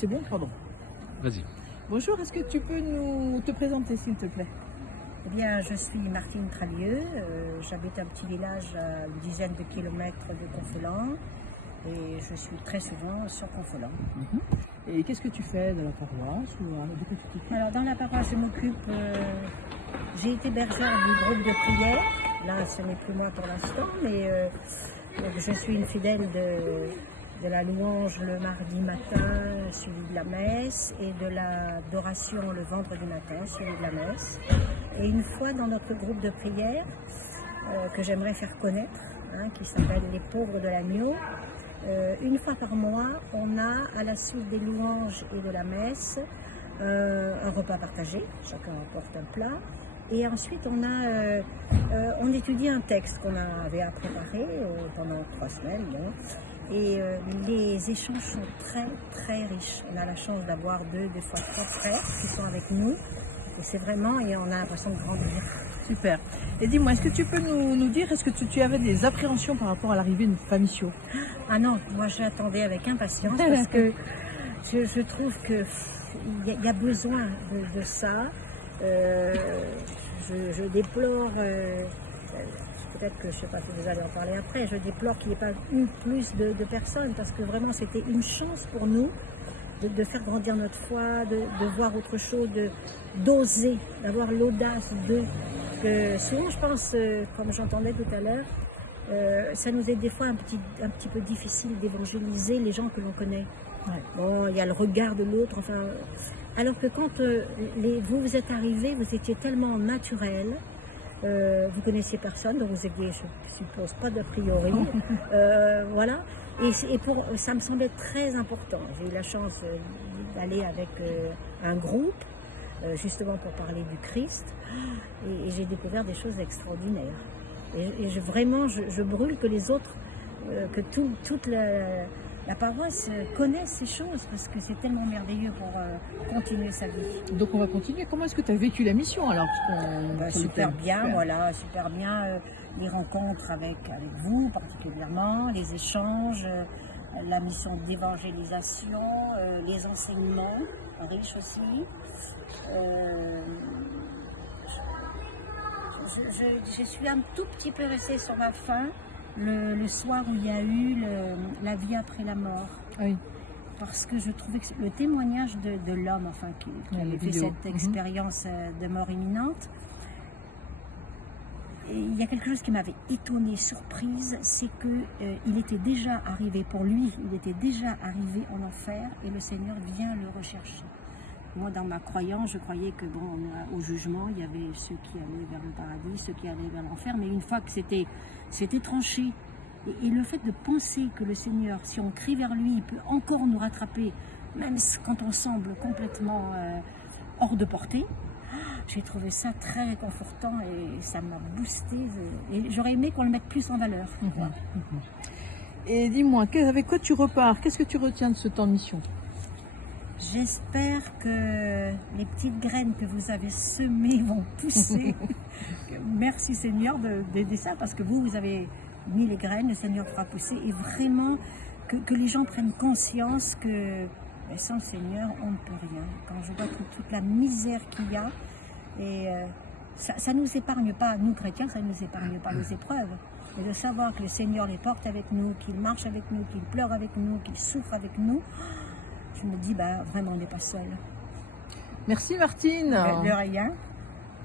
C'est bon, pardon. Vas-y. Bonjour, est-ce que tu peux nous te présenter s'il te plaît? Eh bien, je suis Martine Tralieu, j'habite un petit village à une dizaine de kilomètres de Confolens et je suis très souvent sur Confolens. Et qu'est-ce que tu fais dans la paroisse ou de quoi tu t'occupes? Alors dans la paroisse, je m'occupe, j'ai été bergère du groupe de prière, là ce n'est plus moi pour l'instant, mais donc, je suis une fidèle de la louange le mardi matin, suivi de la messe, et de l'adoration le vendredi matin, suivi de la messe. Et une fois dans notre groupe de prière, que j'aimerais faire connaître, qui s'appelle Les Pauvres de l'Agneau, une fois par mois, on a, à la suite des louanges et de la messe, un repas partagé, chacun apporte un plat, et ensuite on étudie un texte qu'on avait à préparer pendant 3 semaines, et les échanges sont très très riches. On a la chance d'avoir 2 fois 3 frères qui sont avec nous, et c'est vraiment, et on a l'impression de grandir. Super. Et dis-moi, est-ce que tu peux nous dire, est-ce que tu avais des appréhensions par rapport à l'arrivée de Famissio? Ah non, moi j'attendais avec impatience parce que je trouve qu'il y a besoin de ça. Je déplore, peut-être que je ne sais pas si vous allez en parler après, je déplore qu'il n'y ait pas eu plus de personnes parce que vraiment c'était une chance pour nous de faire grandir notre foi, de voir autre chose, d'oser, d'avoir l'audace que souvent je pense, comme j'entendais tout à l'heure, ça nous est des fois un petit peu difficile d'évangéliser les gens que l'on connaît. Ouais. Bon, il y a le regard de l'autre, enfin, alors que quand vous êtes arrivés, vous étiez tellement naturel, vous connaissiez personne, donc vous aviez, je suppose, pas d'a priori, voilà. Et ça me semblait très important. J'ai eu la chance d'aller avec un groupe, justement pour parler du Christ, et j'ai découvert des choses extraordinaires. Et vraiment, je brûle que les autres, que toute la paroisse connaisse ces choses, parce que c'est tellement merveilleux pour continuer sa vie. Donc on va continuer. Comment est-ce que tu as vécu la mission alors? Super bien, voilà, super bien. Les rencontres avec vous particulièrement, les échanges, la mission d'évangélisation, les enseignements riches aussi. Je suis un tout petit peu restée sur ma faim le soir où il y a eu la vie après la mort. Oui. Parce que je trouvais que le témoignage de l'homme, enfin, qui avait fait cette expérience de mort imminente, et il y a quelque chose qui m'avait étonnée, surprise, c'est qu'il était déjà arrivé, pour lui, il était déjà arrivé en enfer et le Seigneur vient le rechercher. Moi, dans ma croyance, je croyais que, bon, au jugement, il y avait ceux qui allaient vers le paradis, ceux qui allaient vers l'enfer, mais une fois que c'était tranché, et le fait de penser que le Seigneur, si on crie vers lui, il peut encore nous rattraper, même quand on semble complètement hors de portée, j'ai trouvé ça très réconfortant et ça m'a boosté. Et j'aurais aimé qu'on le mette plus en valeur. Et dis-moi, avec quoi tu repars? Qu'est-ce que tu retiens de ce temps de mission? J'espère que les petites graines que vous avez semées vont pousser. Merci Seigneur d'aider ça, parce que vous avez mis les graines, le Seigneur fera pousser, et vraiment que les gens prennent conscience que sans le Seigneur, on ne peut rien. Quand je vois toute la misère qu'il y a, et ça ne nous épargne pas, nous chrétiens, ça ne nous épargne pas les épreuves. Mais de savoir que le Seigneur les porte avec nous, qu'il marche avec nous, qu'il pleure avec nous, qu'il souffre avec nous, je me dis, vraiment, on n'est pas seul. Merci Martine. De rien.